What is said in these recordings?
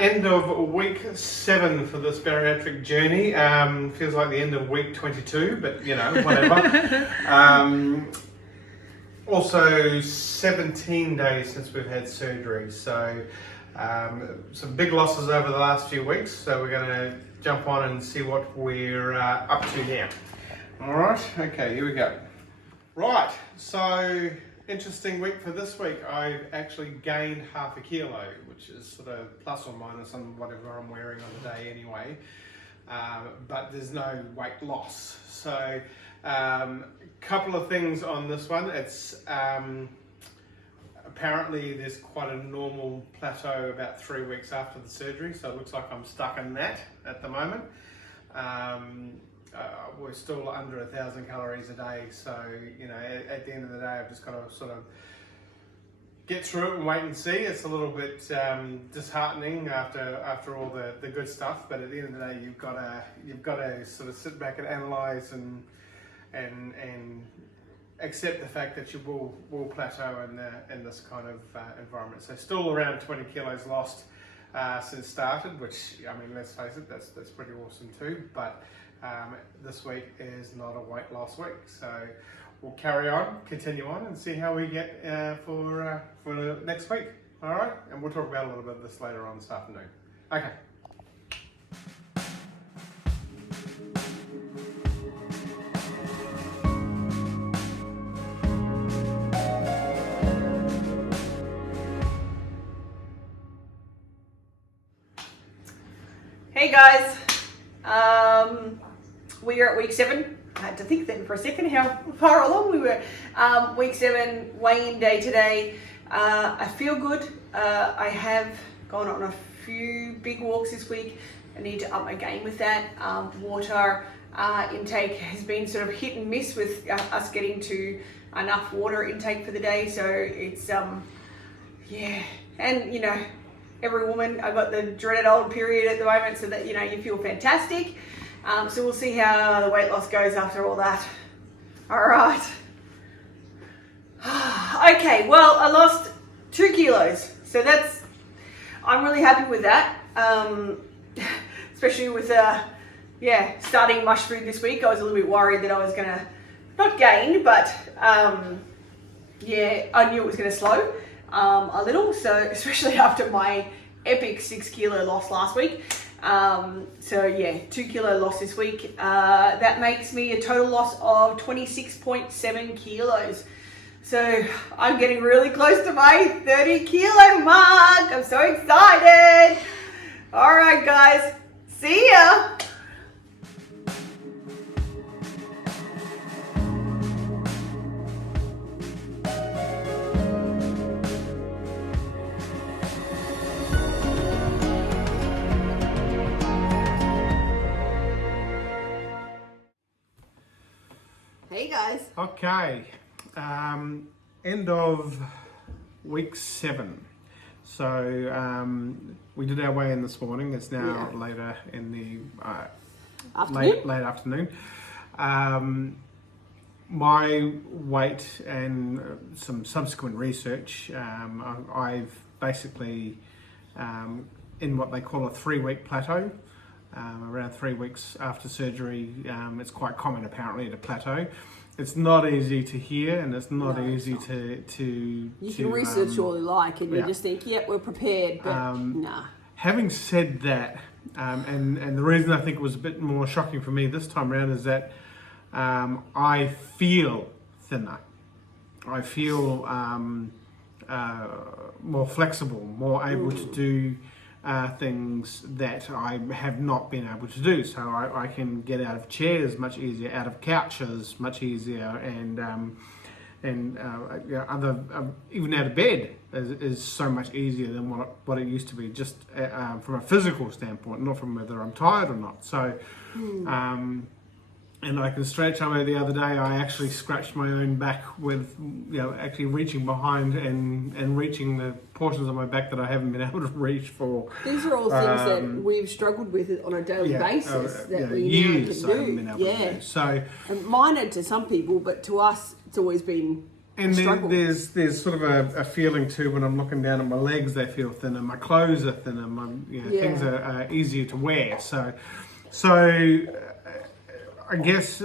End of week 7 for this bariatric journey. Feels like the end of week 22, but you know, whatever. Also 17 days since we've had surgery, so some big losses over the last few weeks, so we're going to jump on and see what we're up to now. Alright, okay, here we go. Right, so interesting week for this week. I've actually gained half a kilo, which is sort of plus or minus on whatever I'm wearing on the day anyway, but there's no weight loss. So couple of things on this one. It's apparently there's quite a normal plateau about 3 weeks after the surgery, so it looks like I'm stuck in that at the moment. We're still under 1,000 calories a day, so you know, at the end of the day I've just got to sort of get through it and wait and see. It's a little bit disheartening after all the good stuff, but at the end of the day you've got to sort of sit back and analyse and accept the fact that you will plateau in this kind of environment. So still around 20 kilos lost since started, which, I mean, let's face it, that's pretty awesome too. But this week is not a weight loss week, so we'll carry on, continue on, and see how we get for next week. All right, and we'll talk about a little bit of this later on this afternoon. Okay. Hey guys, we are at week 7. I had to think then for a second how far along we were. Week 7, weigh-in day today. I feel good. I have gone on a few big walks this week. I need to up my game with that. Water intake has been sort of hit and miss with us getting to enough water intake for the day. So it's, yeah, and you know, every woman, I've got the dreaded old period at the moment, so that, you know, you feel fantastic. So we'll see how the weight loss goes after all that. All right. Okay, well, I lost 2 kilos. So I'm really happy with that. Especially with, starting mush food this week. I was a little bit worried that I was gonna, not gain, but I knew it was gonna slow. A little, so especially after my epic 6 kilo loss last week. 2 kilo loss this week. That makes me a total loss of 26.7 kilos. So I'm getting really close to my 30 kilo mark. I'm so excited. All right, guys, see ya. Hey guys. Okay, end of week 7. So we did our weigh-in this morning. It's now later in the Afternoon? late afternoon. My weight and some subsequent research, I've basically in what they call a 3-week plateau. Around 3 weeks after surgery, it's quite common apparently to plateau. It's not easy to hear, and it's not easy to You can research all you like, and you just think, yeah, we're prepared, but nah. Having said that, and the reason I think it was a bit more shocking for me this time around is that I feel thinner. I feel more flexible, more able to do things that I have not been able to do. So I can get out of chairs much easier, out of couches much easier, and even out of bed is so much easier than what it used to be, just from a physical standpoint, not from whether I'm tired or not. So and I can stretch. I mean, the other day I actually scratched my own back with, actually reaching behind and reaching the portions of my back that I haven't been able to reach for. These are all things that we've struggled with on a daily basis that we years now I haven't can been able do. to do. So and minor to some people, but to us, it's always been And struggle. there's sort of a feeling too when I'm looking down at my legs, they feel thinner, my clothes are thinner, things are easier to wear. So I guess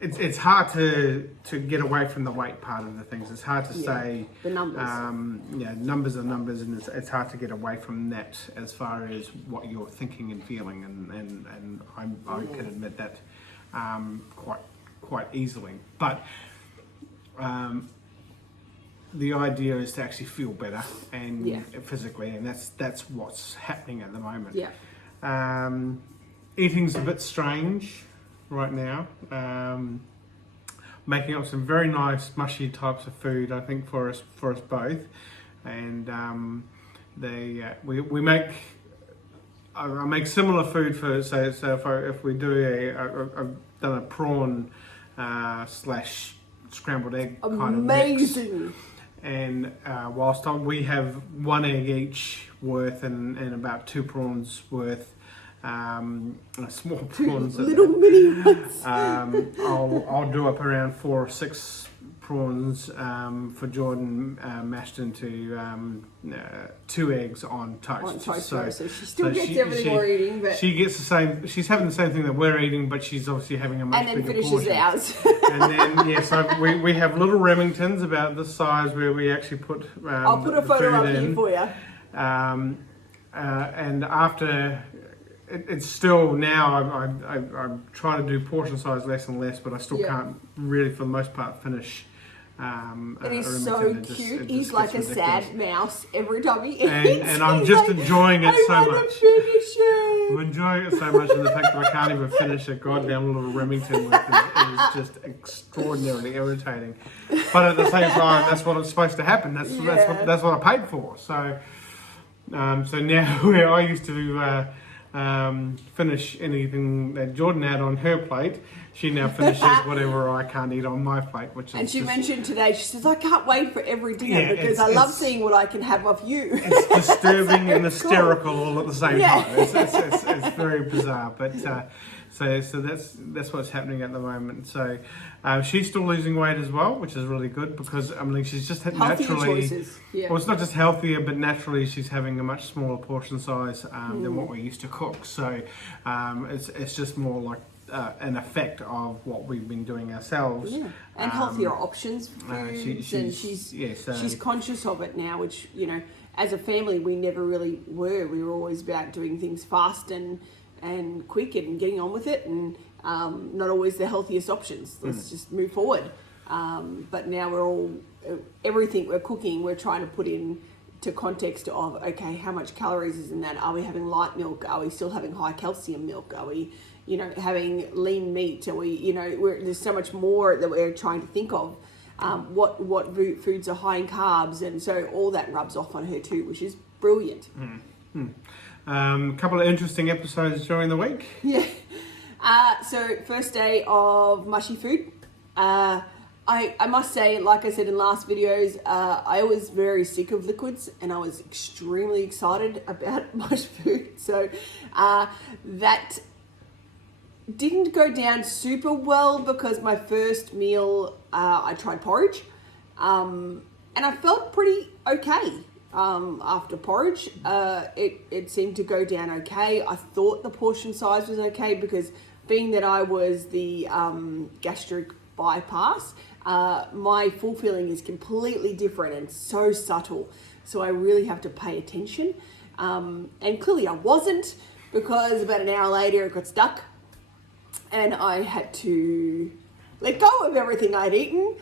it's hard to get away from the weight part of the things. It's hard to say the numbers. Numbers are numbers, and it's hard to get away from that as far as what you're thinking and feeling, and I can admit that quite easily. But the idea is to actually feel better and physically, and that's what's happening at the moment. Yeah. Eating's a bit strange right now. Making up some very nice mushy types of food, I think, for us both, and we make. I make similar food for if we do I've done a prawn slash scrambled egg kind of mix. Amazing. And whilst we have 1 egg each worth and about 2 prawns worth, small prawns. Little mini ones. I'll do up around 4 or 6 prawns for Jordan, mashed into 2 eggs on toast. On toast, so she so still gets everything we're eating, but she gets the same. She's having the same thing that we're eating, but she's obviously having a much and then bigger finishes portion. ours. And then so we have little Remingtons about this size where we actually put. I'll put a the photo food up in. here for you. And after. It's still now. I'm trying to do portion size less and less, but I still can't really, for the most part, finish. It is so Remington. cute. He's like a sad mouse every time he eats. And I'm just enjoying it so I much. want to finish it. I'm enjoying it so much, and the fact that I can't even finish a goddamn little Remington with it is just extraordinarily irritating. But at the same time, that's what it's supposed to happen. That's what I paid for. So now where I used to. Finish anything that Jordan had on her plate, she now finishes whatever I can't eat on my plate, which is. And she mentioned today, she says, I can't wait for every dinner because I love seeing what I can have of you. It's disturbing and hysterical all at the same Yeah. time. It's very bizarre, but so that's what's happening at the moment. So she's still losing weight as well, which is really good because she's just Healthier naturally. choices. Yeah. Well, it's not just healthier, but naturally she's having a much smaller portion size than what we used to cook. So it's just more like an effect of what we've been doing ourselves. Yeah. And healthier options for foods, and she's conscious of it now, which, as a family we never really were. We were always about doing things fast and quick and getting on with it, and not always the healthiest options. Let's just move forward. But now everything we're cooking, we're trying to put in to context of, okay, how much calories is in that? Are we having light milk? Are we still having high calcium milk? Are we, having lean meat? Are we, there's so much more that we're trying to think of. What foods are high in carbs, and so all that rubs off on her too, which is brilliant. A couple of interesting episodes during the week. Yeah. So first day of mushy food. I must say, like I said in last videos, I was very sick of liquids and I was extremely excited about mush food. So that didn't go down super well because my first meal, I tried porridge, and I felt pretty okay after porridge. It seemed to go down okay. I thought the portion size was okay because being that I was the gastric bypass, my full feeling is completely different and so subtle. So I really have to pay attention. And clearly I wasn't, because about an hour later it got stuck and I had to let go of everything I'd eaten.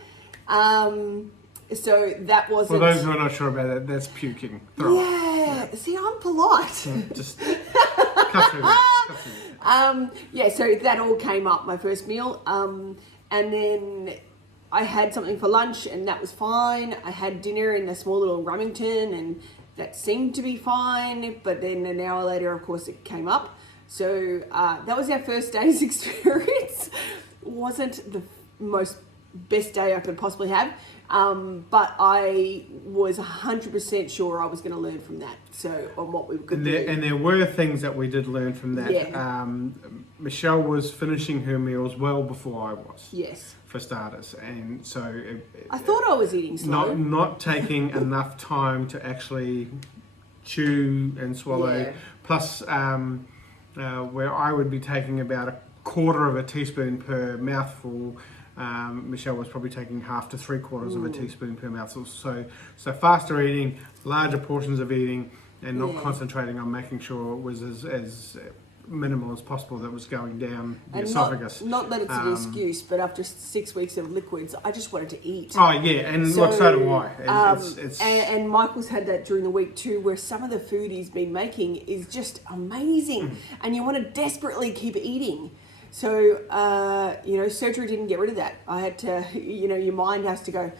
So that wasn't... For those who are not sure about that, that's puking. Throw up. Yeah, see, I'm polite. Just cut through that. So that all came up, my first meal. And then I had something for lunch and that was fine. I had dinner in a small little Remington and that seemed to be fine. But then an hour later, of course, it came up. So that was our first day's experience. Wasn't the most best day I could possibly have. But I was 100% sure I was going to learn from that. So on what we could do. And there were things that we did learn from that. Yeah. Michelle was finishing her meals well before I was. Yes. For starters, and so I thought I was eating slow. not taking enough time to actually chew and swallow. Yeah. Plus, where I would be taking about a quarter of a teaspoon per mouthful, Michelle was probably taking half to 3/4 of a teaspoon per mouthful. So faster eating, larger portions of eating, and not concentrating on making sure it was as minimal as possible that was going down the esophagus. Not that it's an excuse, but after 6 weeks of liquids, I just wanted to eat. Oh yeah, and so do I. And Michael's had that during the week too, where some of the food he's been making is just amazing, and you want to desperately keep eating. So surgery didn't get rid of that. I had to, your mind has to go,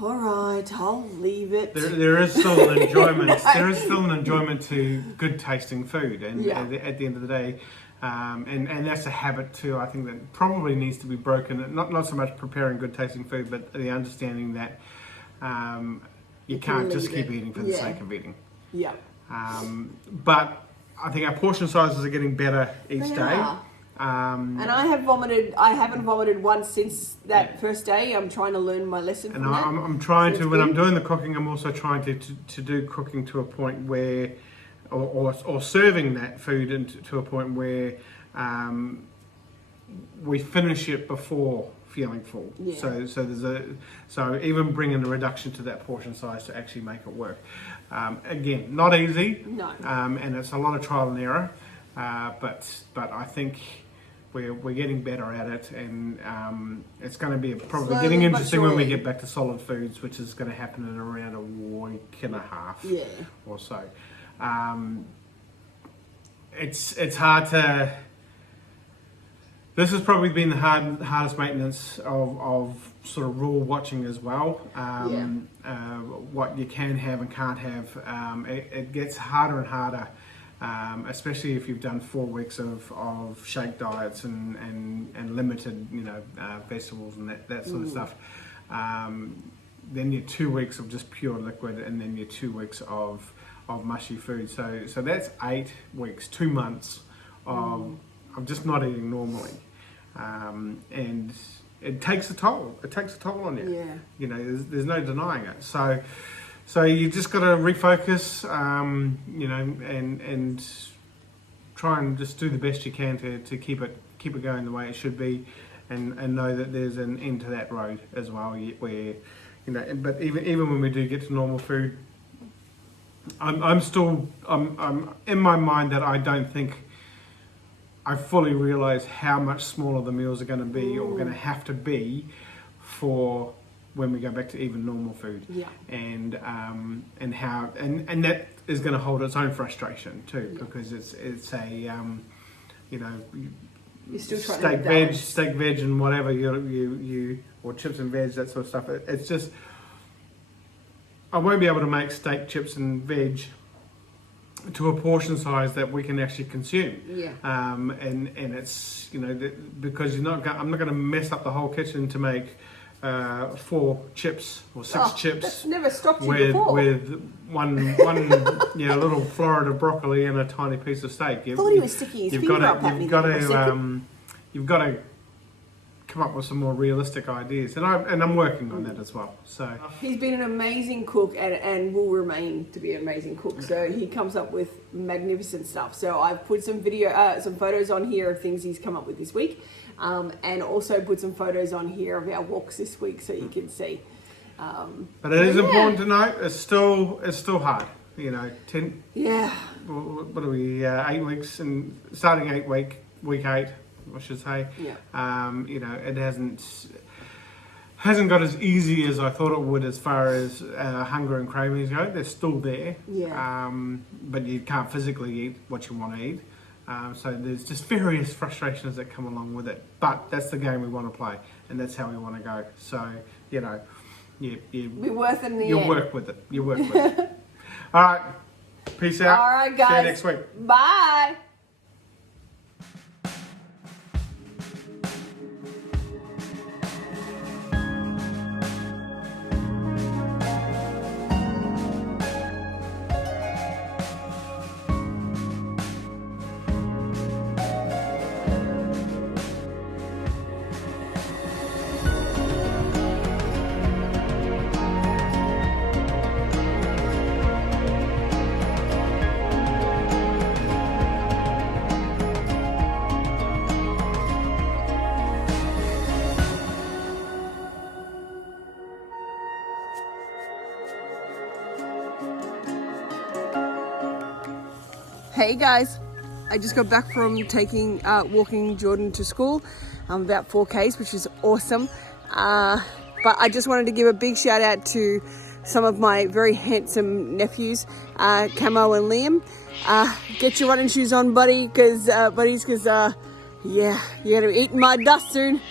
all right, I'll leave it. There is still an enjoyment. There is still an enjoyment to good tasting food, and at the end of the day, and that's a habit too. I think that probably needs to be broken. Not so much preparing good tasting food, but the understanding that you can't just keep eating for the sake of eating. Yeah. But I think our portion sizes are getting better each day. And I have vomited. I haven't vomited once since that first day. I'm trying to learn my lesson from that. I'm trying to, when I'm doing the cooking, I'm also trying to do cooking to a point where, or serving that food to a point where we finish it before feeling full. Yeah. So even bringing a reduction to that portion size to actually make it work. Again, not easy. No. And it's a lot of trial and error. But I think we're getting better at it, and it's going to be probably Slowly getting but interesting when we surely. get back to solid foods, which is going to happen in around a week and a half or so. It's hard to. This has probably been the hardest maintenance of sort of rule watching as well. What you can have and can't have. It gets harder and harder. Especially if you've done 4 weeks of shake diets and limited, vegetables and that sort of stuff. Then your 2 weeks of just pure liquid, and then your 2 weeks of mushy food. So that's 8 weeks, 2 months of just not eating normally, and it takes a toll. It takes a toll on you. Yeah. There's no denying it. So you just got to refocus, and try and just do the best you can to keep it going the way it should be, and know that there's an end to that road as well. Where, but even when we do get to normal food, I'm still in my mind that I don't think I fully realise how much smaller the meals are going to be or going to have to be for when we go back to even normal food, and how that is going to hold its own frustration too, because it's a You're still trying to steak veg and whatever you or chips and veg, that sort of stuff. It's just I won't be able to make steak, chips and veg to a portion size that we can actually consume. And it's because I'm not going to mess up the whole kitchen to make 4 chips or 6 chips. That's never stopped you with before. with one little Florida broccoli and a tiny piece of steak. I thought he was sticking his finger up at me. You've got to come up with some more realistic ideas, and I'm working on that as well. So he's been an amazing cook and will remain to be an amazing cook. So he comes up with magnificent stuff. So I've put some photos on here of things he's come up with this week, and also put some photos on here of our walks this week so you can see. But it is important to note it's still hard. 10. Yeah. What are we? 8 weeks, and starting week 8. I should say. It hasn't got as easy as I thought it would as far as hunger and cravings go. They're still there. But you can't physically eat what you want to eat. So there's just various frustrations that come along with it. But that's the game we want to play, and that's how we want to go. So be worth it in the you'll end. work with it. You work with it. All right. Peace out. All right, guys. See you next week. Bye. Hey guys, I just got back from taking walking Jordan to school. About 4Ks, which is awesome. But I just wanted to give a big shout out to some of my very handsome nephews, Camo and Liam. Get your running shoes on, buddies, because yeah, you're gonna be eating my dust soon.